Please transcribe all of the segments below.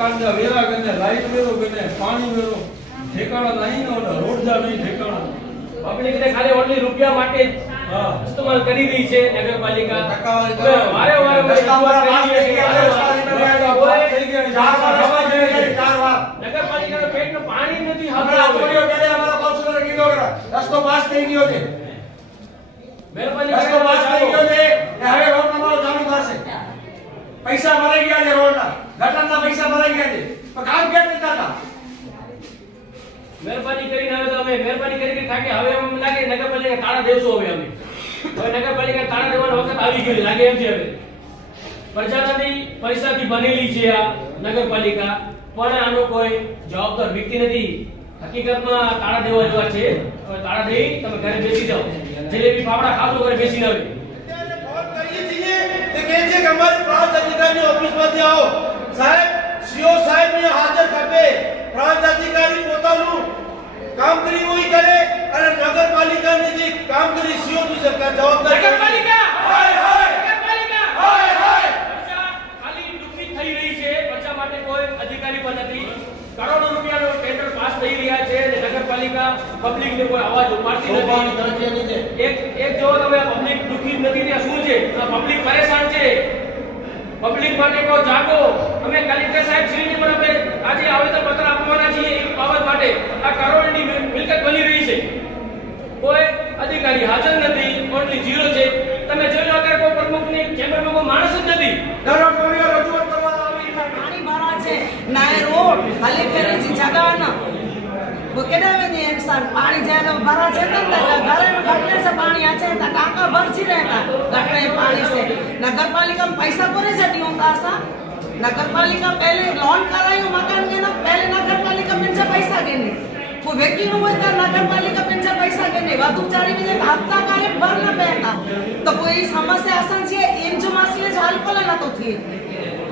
મકાનના વેરા ગણે લાઈટ વેરો ગણે પાણી વેરો ઠેકાણા નહીં ને ઓલા રોડજા નહીં ઠેકાણા. પબ્લિક ને ખાલી ઓનલી રૂપિયા માટે ઇસ્તેમાલ કરી રહી છે નગરપાલિકા. વારે વારે. નગરપાલિકાના પેટનું પાણી નથી હમણાં આ હાલતું અમારા કાઉન્સિલરે કીધું કે રસ્તો પાસ થઈ ગયો છે. મહેરબાની રસ્તો પાસ થઈ ગયો છે હવે રોડ નંબરો ચાલુ થશે પૈસા ભરાઈ ગયા છે રોડના. ગટરના પૈસા ભરાઈ ગયા છે. પણ કામ કેમ નથી થતા મહેરબાની કરીને હવે તો અમે મહેરબાની કરીને થાકે. હવે એમ લાગે નગરપાલિકા તાળા દેશો હવે અમે. હવે નગરપાલિકા તાળા દેવાનો વખત આવી ગયો લાગે એમ છે હવે. પ્રજાની પૈસાથી બનેલી છે આ નગરપાલિકા. પણ આનો કોઈ જવાબદાર વ્યક્તિ નથી. હકીકતમાં તાળા દેવા જેવા છે. હવે તાળા દઈ તમે ઘરે બેસી જાઓ. જલેબી ફાફડા ખાધો ઘરે બેસી ત્યારે ફોન કરીએ છીએ કે કહે છે કે અમારી પ્રાંત અધિકારીની ઓફિસમાંથી આવો. સાહેબ સીઓ સાહેબ ને હાજર ખપે પ્રાંત અધિકારી પોતાનું કામગીરી હોય કરે અને નગરપાલિકાની જે કામગીરી સીઓ ની જવાબદારી નગરપાલિકા! હાય હાય! નગરપાલિકા! હાય હાય! ખાલી દુઃખી થઈ રહી છે. પ્રજા માટે કોઈ અધિકારી પણ નથી. કરોડો રૂપિયાનો ટેન્ડર પાસ થઈ રહ્યા છે અને નગરપાલિકા પબ્લિક ને કોઈ અવાજ ઉપાડતી નથી. એક એક જો તમે પબ્લિક દુઃખી નથી ત્યાં શું છે? પબ્લિક પરેશાન છે. પબ્લિક માટે કહો જાગો. અમે કલેક્ટર સાહેબ શ્રીની પણ અમે આજે આવેદન પત્ર આપવાના છીએ એક બાબત માટે આ કરોડની મિલ- મિલકત બની રહી છે કોઈ અધિકારી હાજર નથી ઓનલી ઝીરો છે તમે જોઈ લો અત્યારે કોઈ પ્રમુખની ચેમ્બરમાં કોઈ માણસ જ નથી દર અઠવાડિયે રજૂઆત કરવામાં આવી છે પાણી ભરા છે ના એ રોડ ખાલી ફેરે છે જગાના वो केडा में नहीं एक साल पानी जाए तो भरा से तो घर में घटने से पानी आचे तो टाका भरची रहता घटने पानी से नगर पालिका में पैसा पूरे से नहीं होता ऐसा नगर पालिका पहले लोन करायो मकान के ना पहले नगर पालिका में से पैसा देने वो व्यक्ति નું હોય તો નગરપાલિકા પેન્શન પૈસા કે નહીં વધુ ચાલી બીજે હપ્તા કાલે ભર ન બેઠા તો કોઈ સમસ્યા આસાન છે એમ જો માસલે જો હલ કોલા નતો થી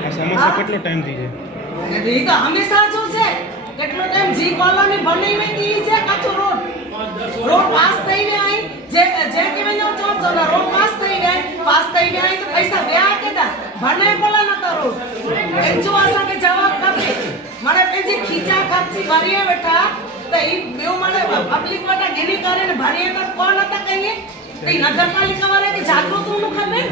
આ સમસ્યા કેટલો ટાઈમ થી છે એ તો હંમેશા જો છે કેટલો ટાઈમ જી કોલોની બની મે કી છે કાચો રોડ. રોડ પાસ થઈને આઈ, જે જે કે મેં ચોર ચોર રોડ પાસ થઈ ગઈ પાસ થઈ આઈ તો પૈસા વ્યા કેતા ભણે કોલા નતા રોડ. એમ જો આસા કે જવાબ કરે મને પેજી ખીચા ખર્ચી ભરીએ બેઠા. તો ઈ બેવ મને પબ્લિક વાટા ગેની કરે ને ભરીએ તો કોણ હતા કહીએ? તે નગરપાલિકા વાળા કે જાગૃતનું ખબર?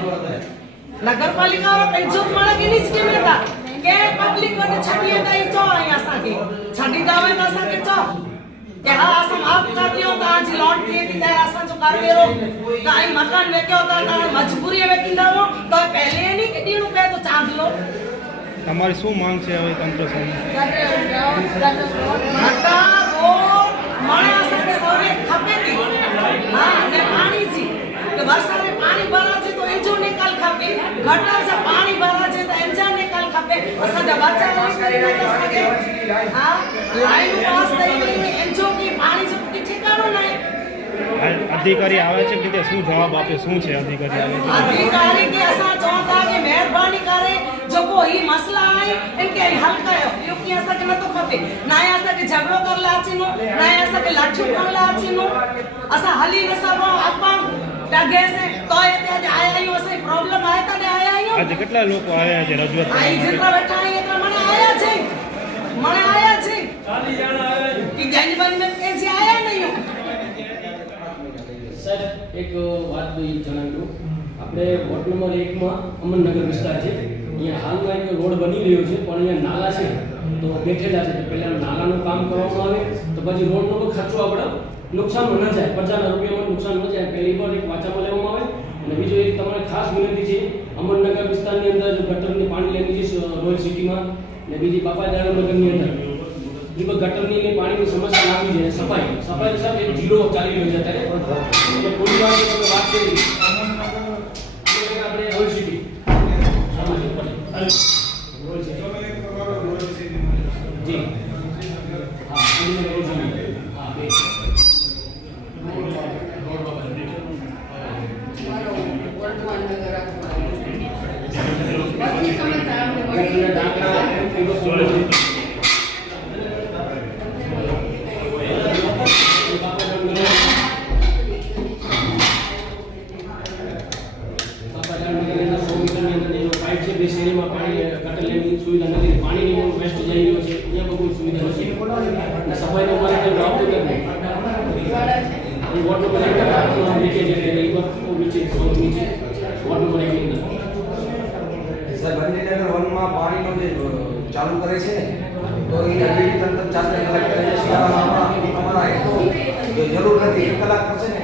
નગરપાલિકા વાળા પેન્શન મળે કે નહીં? સ્કીમ હતા? કે પબ્લિક ને છડીએ દઈ ચો અહીંયા સાકે છડી દાવે ના સાકે ચો. કે હા આસમ આપ કરતી હો તા જી લોટથી દી દે આસા જો કારવેરો કાઈ મકાન વેક્યો તા તા મજબૂરી વેકી દાવો. તો પહેલે એની કે દીણું કહે તો ચાંદ લો. તમારી શું માંગ છે હવે તંત્ર સામે? માતા ઓ મળ્યા સાથે સૌને અધિકારી આવે છે કે શું જવાબ આપે શું છે અધિકારી અધિકારી કે असां चवंदा કે મહેરબાની કરે જો કોઈ મસલા આય એમ કે હલ કયો યો કે અસાં કે નતો ખપે. ના અસાં કે ઝઘડો કરલા આચીનો ના અસાં કે લાઠી કરલા આચીનો અસાં હલી ન સબો આપણ ડગે છે તો એ તે આયા આયો અસાં પ્રોબ્લેમ આયા તને આયા આયો? આજે કેટલા લોકો આયા છે રજૂઆત આઈ જેટલા બેઠા આયા મને આયા છે? ચાલી જણા આયા કે ગંજબન में કે છે આયા નહીં હું સાહેબ એક વાત બી જણાવી આપણે વોર્ડ નંબર એકમાં અમરનગર વિસ્તાર છે. અહીંયા હાલમાં એક રોડ બની રહ્યો છે પણ અહીંયા નાલા છે. તો બેઠેલા છે. પહેલાં નાલાનું કામ કરવામાં આવે તો પછી રોડનો પણ ખર્ચો આપણે નુકસાન ન જાય. પચાસ રૂપિયામાં નુકસાન ન જાય. પહેલી વાર એક વાંચામાં લેવામાં આવે. અને બીજું એક તમારે ખાસ વિનંતી છે અમરનગર વિસ્તારની અંદર ગટરની પાણી લેવી છે રોયલ સિટીમાં. ને બીજી બાપાદાણા નગરની અંદર. પણ ગટરની ને પાણીની સમસ્યા લાંબી છે. સફાઈ. સફાઈ સાહેબ એક જીરો ચાલી રહ્યો છે અત્યારે. એટલે કોઈ વાત તમે વાત કરી. આપણે રોયલ સિટી જી. હા સિટી સફાઈનો મારે કંઈ આવતું નથી અને વોટર નંબર એક લીકેજ એટલે એ બહુ નીચે સૌ નીચે. વોટર નંબર એકની અંદર. સાહેબ, ગાંધીનગર વનમાં પાણીનો જે ચાલુ કરે છે ને તો એ અઢી તંત્ર ચાર કલાક કરે છે. શિયાળામાં અમારા એ તો જો જરૂર નથી, એક કલાક કરશે ને